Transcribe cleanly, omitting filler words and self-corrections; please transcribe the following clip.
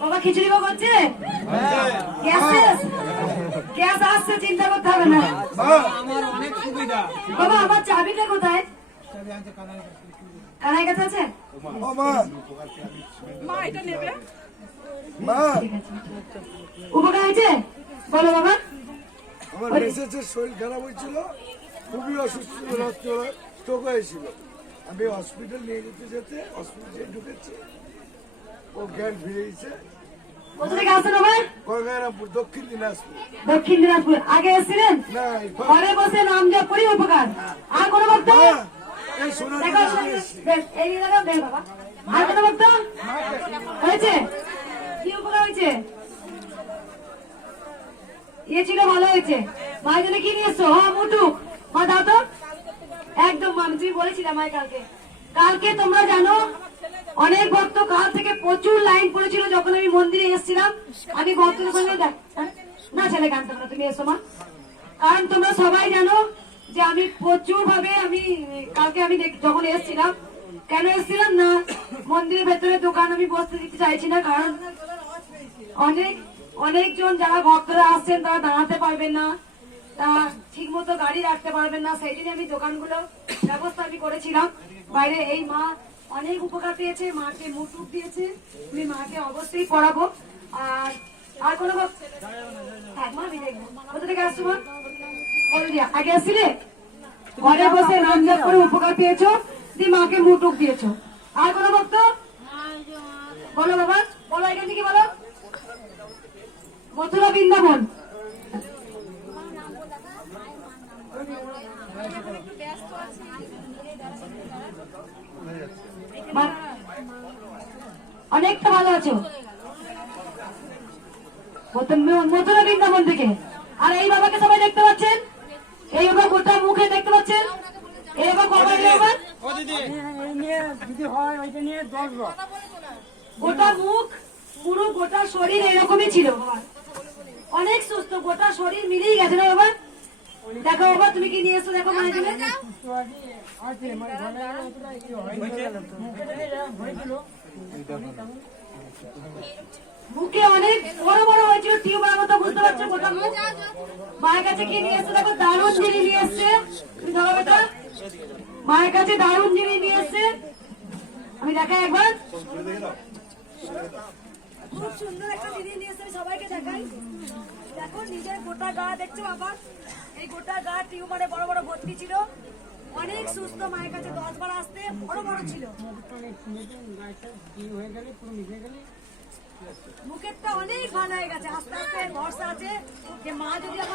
বাবা খিচুড়ি ভোগ হচ্ছে, গ্যাস আসছে, চিন্তা করতে হবে না। বাবা আমার চাবিটা কোথায়? কানাই কাছে আছে? উপকার হয়েছে বলো বাবা। আমার মেসেজের শরীর খারাপ হয়েছিল, খুবই অসুস্থ ছিল, স্ট্রোক হয়েছিল। আমি হসপিটাল নিয়ে যেতে হসপিটালে ঢুকেছি, ও জ্ঞান ফিরেছে। কোথা থেকে আসছেন আমার? গঙ্গারামপুর, দক্ষিণ দিনাজপুর। দক্ষিণ দিনাজপুর। আগে এসেছিলেন? না, ঘরে বসে নাম জপ করি উপকার। আর কোনো বক্তব্য? এই শোনা এই জায়গা দে বাবা। আর কোনো বক্তব্য হয়েছে? কি উপকার হয়েছে? ইয়ে ছিল, ভালো হয়েছে। মায়ের জন্য কি নিয়ে এসছো? হ্যাঁ মুটুক। মা দাও তো একদম। মা তুমি বলেছিলাম মায়ের কালকে তোমরা জানো অনেক ভক্ত কাল থেকে প্রচুর লাইন পড়েছিল। যখন আমি মন্দিরে এসেছিলাম আমি ভক্তদের সঙ্গে না ছেলে গান তোমরা তুমি এসো মা। কারণ তোমরা সবাই জানো যে আমি প্রচুর ভাবে কালকে আমি যখন এসেছিলাম, কেন এসেছিলাম না মন্দিরের ভেতরে দোকান আমি বসতে দিতে চাইছি না। কারণ অনেকজন যারা ভক্তরা আসছেন তারা দাঁড়াতে পারবেন না, তা ঠিক মতো গাড়ি রাখতে পারবেন না। সেই দিনে আমি দোকানগুলো ব্যবস্থা আমি করেছিলাম বাইরে। এই মা অনেক উপকার পেয়েছে, মাকে মুটুক দিয়েছে, তুমি মাকে অবশ্যই পড়াবো। আর কোনো মা আমি দেখবো কোথা থেকে আসছো মা? বলে দিয়া আগে আসছিলে, ঘরে বসে নাম জপ করে উপকার পেয়েছো, দিয়ে মাকে মুটুক দিয়েছো। আর কোনো ভক্ত বলো বাবা, বলো এখান থেকে বলো। মথুরা বৃন্দাবন। অনেকটা ভালো আছো মথুরা বৃন্দাবন থেকে। আর এই বাবাকে সবাই দেখতে পাচ্ছেন, এই বাবা গোটা মুখে দেখতে পাচ্ছেন, এই বাবা গোটা মুখ পুরো গোটা শরীর এরকমই ছিল। অনেক সুস্থ, গোটা শরীর মিলেই গেছে না বাবা। দেখো বাবা তুমি কি নিয়ে এসো, দেখো মায়ের জন্য। মুখে অনেক বড় বড় হয়েছিল, টিউমার মতো, বুঝতে পারছো গোটা মুখ। মায়ের কাছে কি নিয়ে এসছো দেখো, দারুণ জিনিস নিয়ে এসছে। তুমি ধরো বেটা, মায়ের কাছে দারুণ জিনিস নিয়ে এসছে। আমি দেখাই একবার, খুব সুন্দর একটা জিনিস নিয়ে এসছে, সবাইকে দেখাই। দেখো নিজের গোটা গা দেখছো বাবা, এই গোটা গা টিউমারে বড় বড় ভর্তি ছিল। অনেক সুস্থ, মায়ের কাছে 10 বার আসতে বড় বড় ছিল। মুখেরটা অনেক ভালো হয়ে গেছে, আস্তে আস্তে ভরসা আছে যে মা যদি আমার